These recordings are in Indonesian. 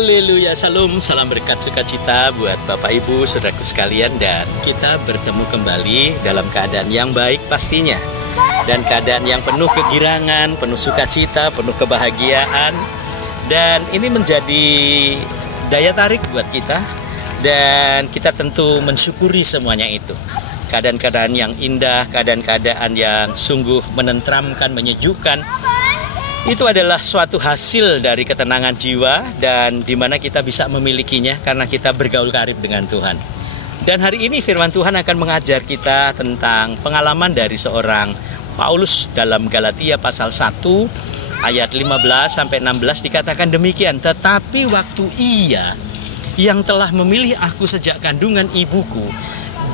Haleluya, salam berkat sukacita buat Bapak Ibu, saudaraku sekalian. Dan kita bertemu kembali dalam keadaan yang baik pastinya, dan keadaan yang penuh kegirangan, penuh sukacita, penuh kebahagiaan. Dan ini menjadi daya tarik buat kita, dan kita tentu mensyukuri semuanya itu. Keadaan-keadaan yang indah, keadaan-keadaan yang sungguh menenteramkan, menyejukkan, itu adalah suatu hasil dari ketenangan jiwa, dan di mana kita bisa memilikinya karena kita bergaul karib dengan Tuhan. Dan hari ini firman Tuhan akan mengajar kita tentang pengalaman dari seorang Paulus dalam Galatia pasal 1 ayat 15 sampai 16 dikatakan demikian. Tetapi waktu Ia yang telah memilih aku sejak kandungan ibuku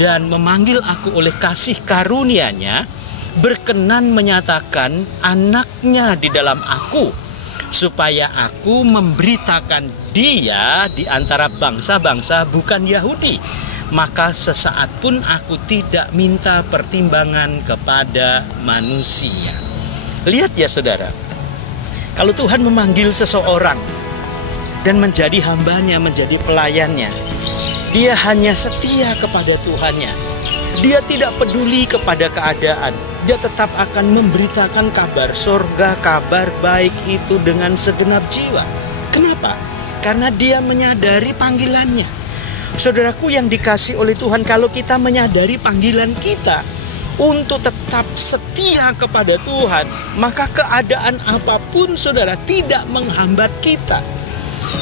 dan memanggil aku oleh kasih karunia-Nya, berkenan menyatakan anaknya di dalam aku, supaya aku memberitakan dia di antara bangsa-bangsa bukan Yahudi. Maka sesaat pun aku tidak minta pertimbangan kepada manusia. Lihat ya saudara, kalau Tuhan memanggil seseorang dan menjadi hambanya, menjadi pelayannya, dia hanya setia kepada Tuhannya. Dia tidak peduli kepada keadaan. Dia tetap akan memberitakan kabar sorga, kabar baik itu dengan segenap jiwa. Kenapa? Karena dia menyadari panggilannya. Saudaraku yang dikasih oleh Tuhan, kalau kita menyadari panggilan kita untuk tetap setia kepada Tuhan, maka keadaan apapun saudara tidak menghambat kita.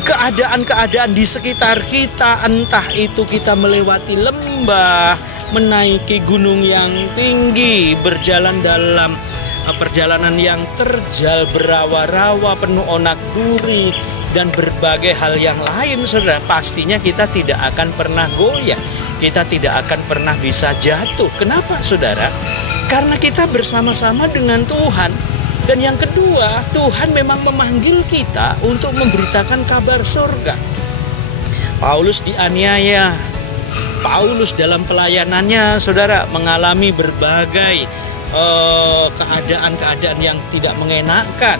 Keadaan-keadaan di sekitar kita, entah itu kita melewati lembah, menaiki gunung yang tinggi, berjalan dalam perjalanan yang terjal, berawa-rawa, penuh onak duri, dan berbagai hal yang lain, saudara, pastinya kita tidak akan pernah goyah. Kita tidak akan pernah bisa jatuh. Kenapa, saudara? Karena kita bersama-sama dengan Tuhan. Dan yang kedua, Tuhan memang memanggil kita untuk memberitakan kabar surga. Paulus dianiaya. Paulus dalam pelayanannya, saudara, mengalami berbagai keadaan-keadaan yang tidak mengenakan.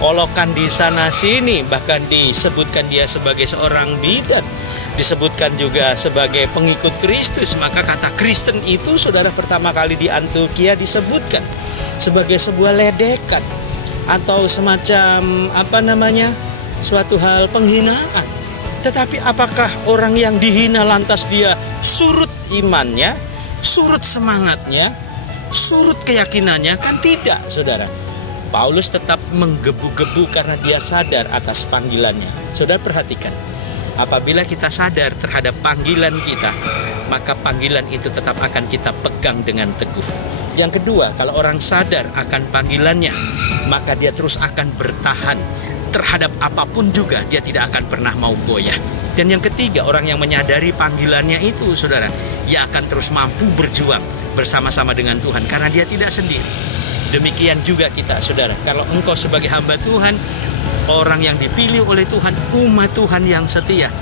Olokan di sana sini, bahkan disebutkan dia sebagai seorang bidat, disebutkan juga sebagai pengikut Kristus. Maka kata Kristen itu, saudara, pertama kali di Antioquia disebutkan sebagai sebuah ledekan atau semacam suatu hal penghinaan. Tetapi apakah orang yang dihina lantas dia surut imannya, surut semangatnya, surut keyakinannya? Kan tidak, saudara. Paulus tetap menggebu-gebu karena dia sadar atas panggilannya. Saudara perhatikan, apabila kita sadar terhadap panggilan kita, maka panggilan itu tetap akan kita pegang dengan teguh. Yang kedua, kalau orang sadar akan panggilannya, maka dia terus akan bertahan terhadap apapun juga, dia tidak akan pernah mau goyah. Dan yang ketiga, orang yang menyadari panggilannya itu, saudara, ia akan terus mampu berjuang bersama-sama dengan Tuhan karena dia tidak sendiri. Demikian juga kita, saudara, kalau engkau sebagai hamba Tuhan, orang yang dipilih oleh Tuhan, umat Tuhan yang setia,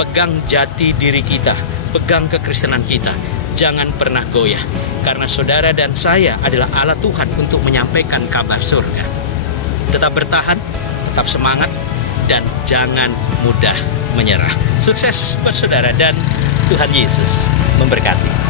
pegang jati diri kita, pegang kekristenan kita, jangan pernah goyah. Karena saudara dan saya adalah alat Tuhan untuk menyampaikan kabar surga. Tetap bertahan, tetap semangat, dan jangan mudah menyerah. Sukses buat saudara, dan Tuhan Yesus memberkati.